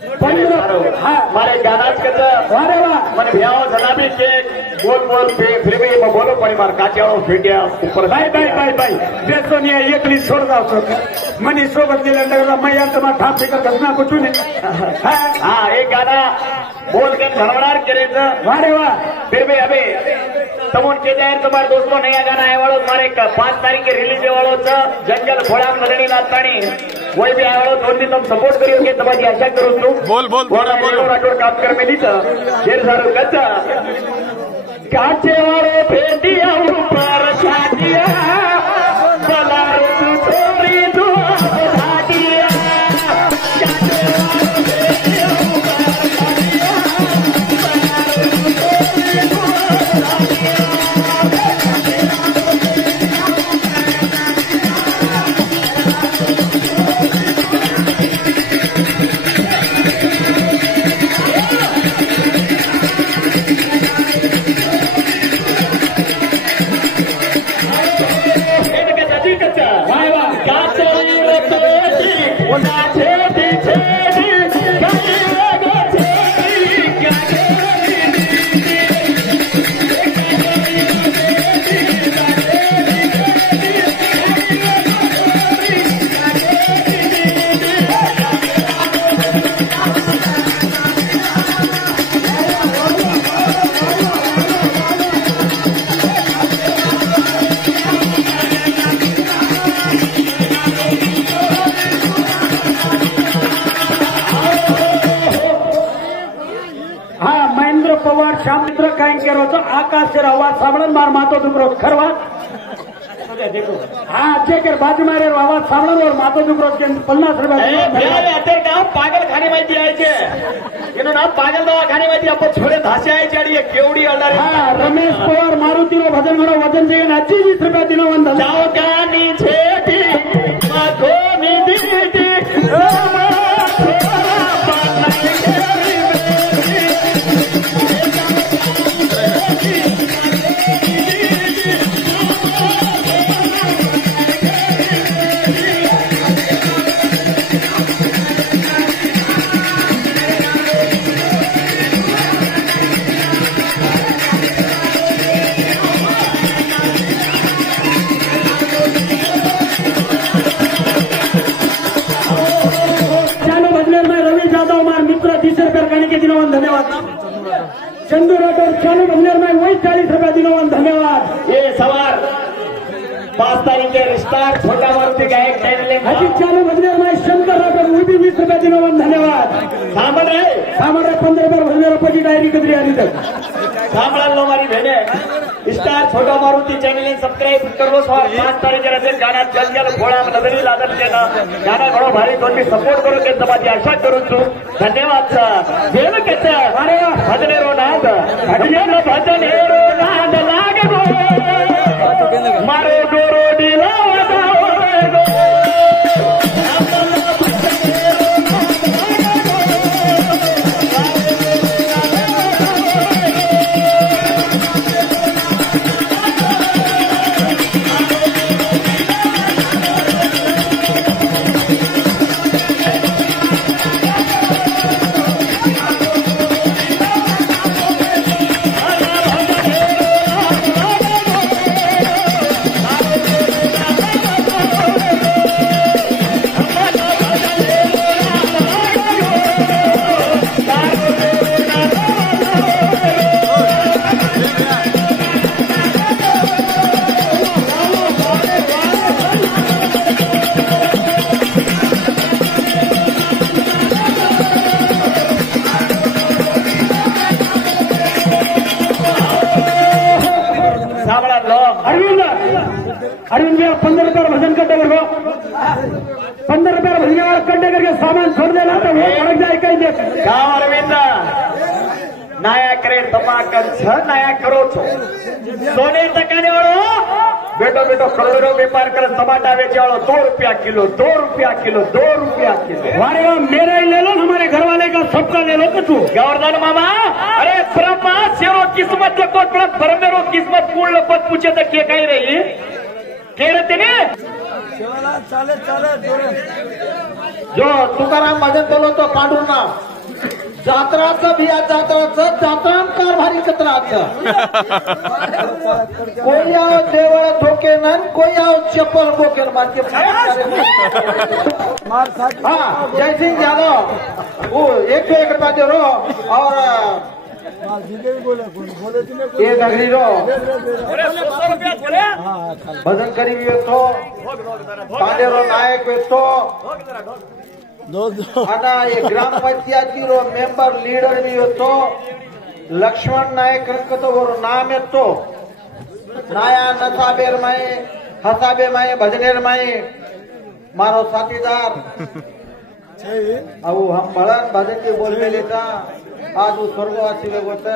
मारे गाना मैंने भैया जनाबी के बोल बोल फिर भी बोलो परिवार काट्या फेट्या ऊपर बाय बाय बाय बाय बेसो नहीं एकली छोड़ जाओ मनी सोबत गेल्यानंतर मैया तुम्हाला ठाप फिकर घटना कुठू नाही हाँ एक गाना बोल के धरवणार करायचं वारे वा फिर भी अभी तमोन के जाहिर तुम्हारे दोस्तों नया गाना है वालों मारे 5 तारीख के रिलीज है वालों जंगल घोड़ा नदनी नातानी वही भी आए वालों 2 दिन तुम सपोर्ट करिए तुम्हारी आशा करो तू बोल बोल बोल राठोड काम कर में लीता जेर सारो कच्चा काचे वाले फेटिया ऊपर छाटिया बलार तू छोरी तू छाटिया श्याम मित्र काय केरो तो आकाश से आवाज सामळन मार मातो दुकरो खरवा देखो हाँ चेकर बाजू मारे आवाज सामळन और मातो दुकरो के 50 रुपये अते नाव पागल खाने माहिती आहे के एनो नाव पागल दवाखाने माहिती आपण छोडे धासे आहे चाडी केवडी अल्लारे हां रमेश पवार मारुतीनो भजन म्हणो वजन जे 20 रुपये दिनो वंदन जाओ गानी छेटी माथो मी दीटी चंदू राठौर चालू बंदर में वही 40 रुपया दिनों धन्यवाद। ये सवार 5 तारीख के रिश्ता छोटा मारुति गायक हाजी चालू बंदर में शंकर राठौर वही भी 20 रुपया दिनों धन्यवाद। सामन रहे 15 बार भजन रुपये की डायरी कदरी आ रही तक सामला लो हमारी बहने स्टार छोटा मारुति चैनल सब्सक्राइब करो। 5 तारीख के गाना जंगल घोड़ा नजरी लादन के ना गाना घणो भारी तुम्ही सपोर्ट करो के तुम्हारी आशा करू छू धन्यवाद वेळ कच्चा अरे भजनेरो नाद भजनेरो नाद लागो मारो गोरो दिला अरविंद भैया 15 रुपये भजन करते कर 15 रुपये भजन करते करके सामान छोड़ देना तो वो अड़क जाए कहीं देख गाँव अरविंद नया करे धमाकन छ नया करो छो सोने तकाने वालों बेटो बेटो करोड़ों व्यापार कर टमाटा बेचे वालों 2 रुपया किलो 2 रुपया किलो 2 रुपया किलो। वारे वाह मेरा ही ले लो हमारे घर वाले का सबका ले लो तो तू गवर्धन मामा अरे ब्रह्मा सेरो किस्मत लपत ब्रह्मेरो किस्मत पूर्ण लपत पूछे तो क्या कही रही केरतेने चालत जो तुकाराम भजन बोलवतो पांडुरंगा जात्राचं भिया जात्राचं जात्रांकार भारी कत्राचं कोई आओ देवळ धोके नन कोई आओ चप्पल बोके हाँ जय सिंह यादव वो एक रुपया दे रो और ये नगरी रो भजन करी तो पांडेरो नायक तो आता ये ग्रामपंचायती रो मेंबर लीडर भी होतो लक्ष्मण नायक तो वो नाम है तो नाया नसाबेर माए हसाबे माए भजनेर माए मारो साथीदार अब हम भलन भजन की बोल में लेता आज वो स्वर्गवासी होत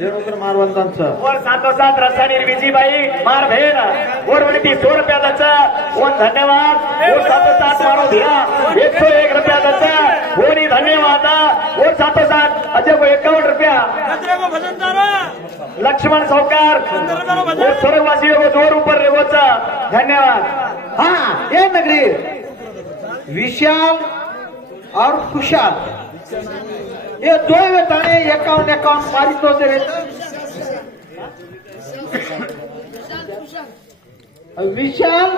रेणुकर मारवंतांचं वर सातोसात रसानी विजीबाई मार भेन वर वरती 100 रुपयाचा वन धन्यवाद वर सातोसात मारो भिया 101 रुपयाचा होनी धन्यवाद वर सातोसात अजय को 51 रुपया लक्ष्मण सौकार वर स्वर्गवासी को 2 ऊपर रेगोचा धन्यवाद हाँ ये नगरी विशाल और खुशाल ये दो ताने 51 मारी तो दे विशाल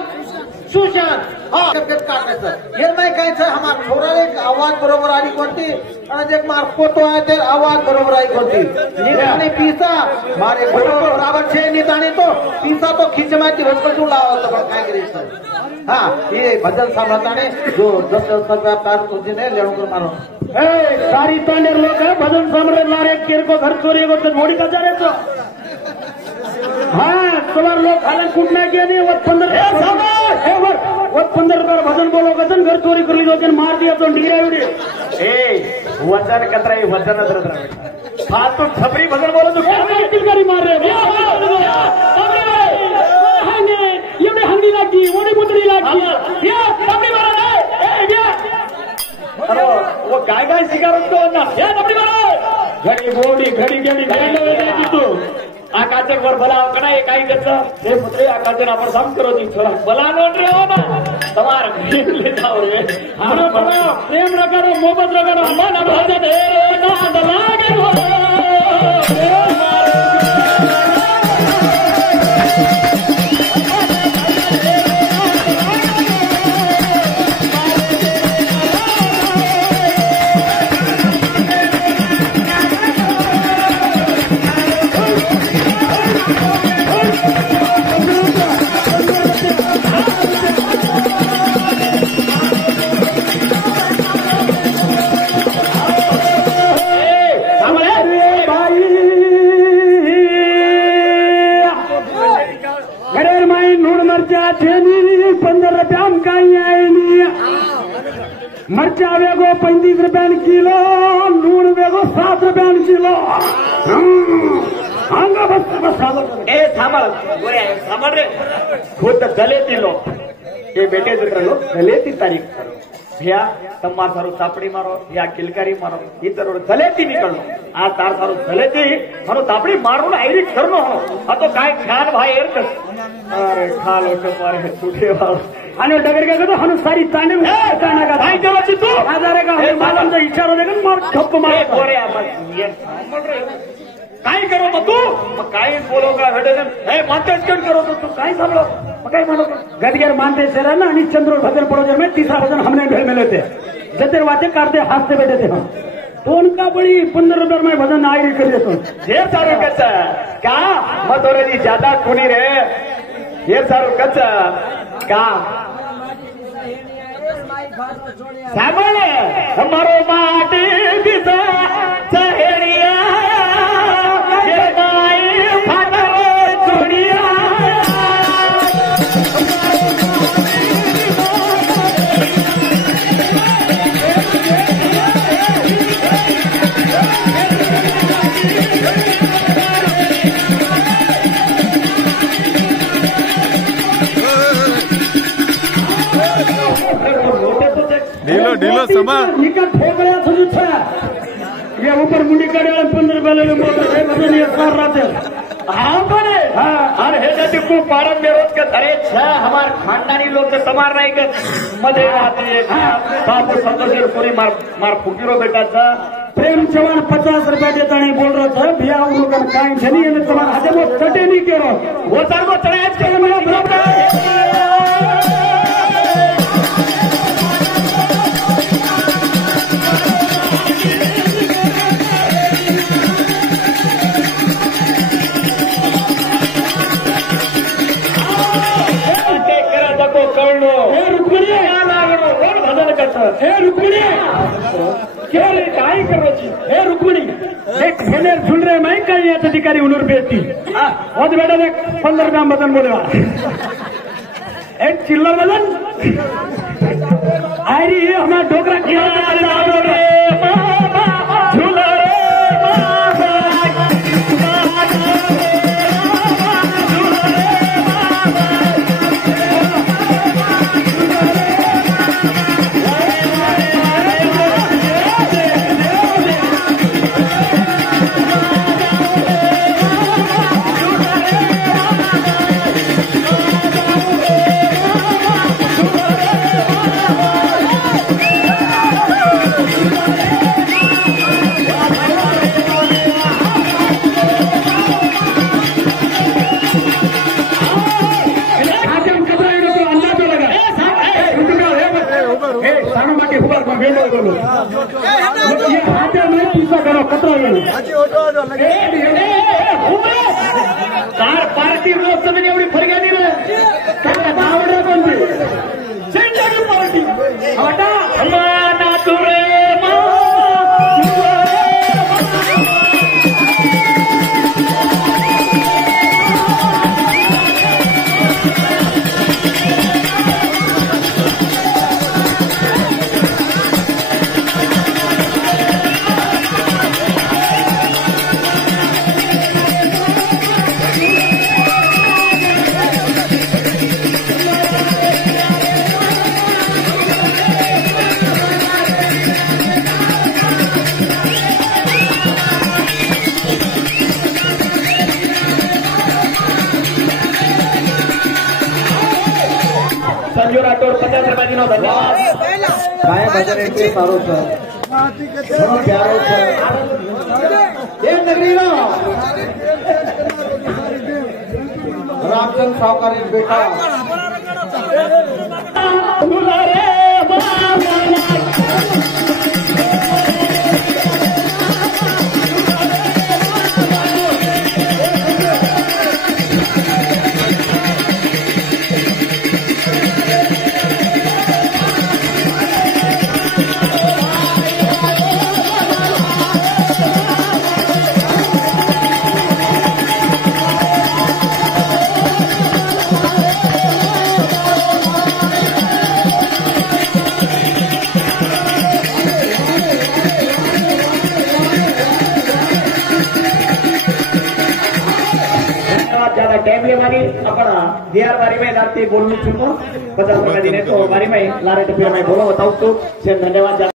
सुशांत हाँ काढण्याचं हे नाही काय हमार थोडा एक आवाज बरोबर आली कोणती आणि जे मार फोटो आहे ते आवाज बरोबर आई कोणती निताने पीसा मारे बरोबर छे निताने तो पीसा तो खींच माती रसपजू लावतो पण काय करायचं हाँ ये भजन सामर्थ्याने जो 10 प्यार तुझे ने लेणुकर मारो सारी तांडेर लोक भजन सम्राट नारे किरको घर चोरी गोष्ट मोडी का जायचं हाँ तुम्हारे लोग खालन कूटना किया नहीं वो 15 रुपये भजन बोलो गजन घर चोरी कर ली दो मार दिया तो डीरा उड़ी वजन कतरा वजन फालतू छपरी भजन बोलो तो क्या किलकारी मार रहे एवढे हंडी लागली ओढी मुद्री लागली वो काय काय शिकारतो ना घडी गोडी घडी गेली घडी तू आकाशे वर बोलाव का नाही काही कसं हे पुत्रे आकाशे आपण साम करो ती थोडा बोला नोंद रे हो ना तुम्हार घेतले जाऊ रे म्हणून प्रेम रगारो मोहब्बत रगारो मन भजन हे नाद लागे हो मरचा वेगो 35 रुपयान किलो लूण वेगो 7 रुपयान किलो अंगा बस ए थांबल थांबल रे खुद दलेती लोग ये बेटे जर लोग दलेती तारीख भैया तमार सारू तापड़ी मारो या किलकारी मारो ई तरह दलेती निकळलो आ तार सारू दलेती मारो तापड़ी मारो ना आयरी करनो हो आ तो काय ख्याल भाई एरकस अरे खालो तो मारे छुटे वाला आणि डगर काय करतो हनु सारी तांडे ताना का काय करायची तू आजारे का मालांचा इशारा देऊन मार ठप्प मार बोरे आपण काय करो मग तू मग काय बोलो का हडन हे मातेच करो तो तू काय सांगलो मग काय म्हणतो गदगर मानते शहराना आणि चंद्र भजन पड़ोजर में तीसरा भजन हमने भेल मिले थे जतेर वाते काटते हंसते बैठे थे हम तो उनका बड़ी 15 रुपये में भजन आयरी कर देतो हे सारू कच्च का मग थोड़ी ज्यादा कुणी रे हे सारू कच्च का सामने हमारो माटी दिसा सहेड़िया ये माई फाटो चुड़िया ढीलो समा निकट ठोकऱ्या सुद्धा ये ऊपर मुंडी काढे 15 रुपये भजन ये सार राहते हाँ कोने अरे हे जाती को पारन में रोज के धरे छह हमार खानदानी लोग के समार नहीं के मजे आती है बापू संतोष पूरी मार फुकीरो बेटा था प्रेम चव्हाण 50 रुपया देता नहीं बोल रहा था भैया उन लोगों का काम चली है तुम्हारा हाथे वो चटे नहीं के वो सर को चढ़ाए के मेरा बराबर रुक्मिणी क्या रे काय करो जी हे रुक्मिणी एक हेनेर झुल रहे मैं कहीं या अधिकारी उन्हों बेटी बहुत बेटा देख 15 ग्राम बदन बोले एक चिल्लर बदन आई ये हमारा डोकरा किया हाथे में पीछा करो कतरा कार पार्टी लोकसभेने एवढी फरक दिलं आवडलं कोणती पार्टी हटा माना तुरे संजू राठोड 50 रुपया दिनो धन्यवाद काय भजन एंट्री मारो सर प्यारो सर ये नगरी नो रामचंद्र सावकार बेटा टाइम ले मारी अपना बिहार बारी में लाते बोलूं चुको 50 रुपया देने तो बारी में लारे तो फिर मैं बोलो बताऊं तो धन्यवाद।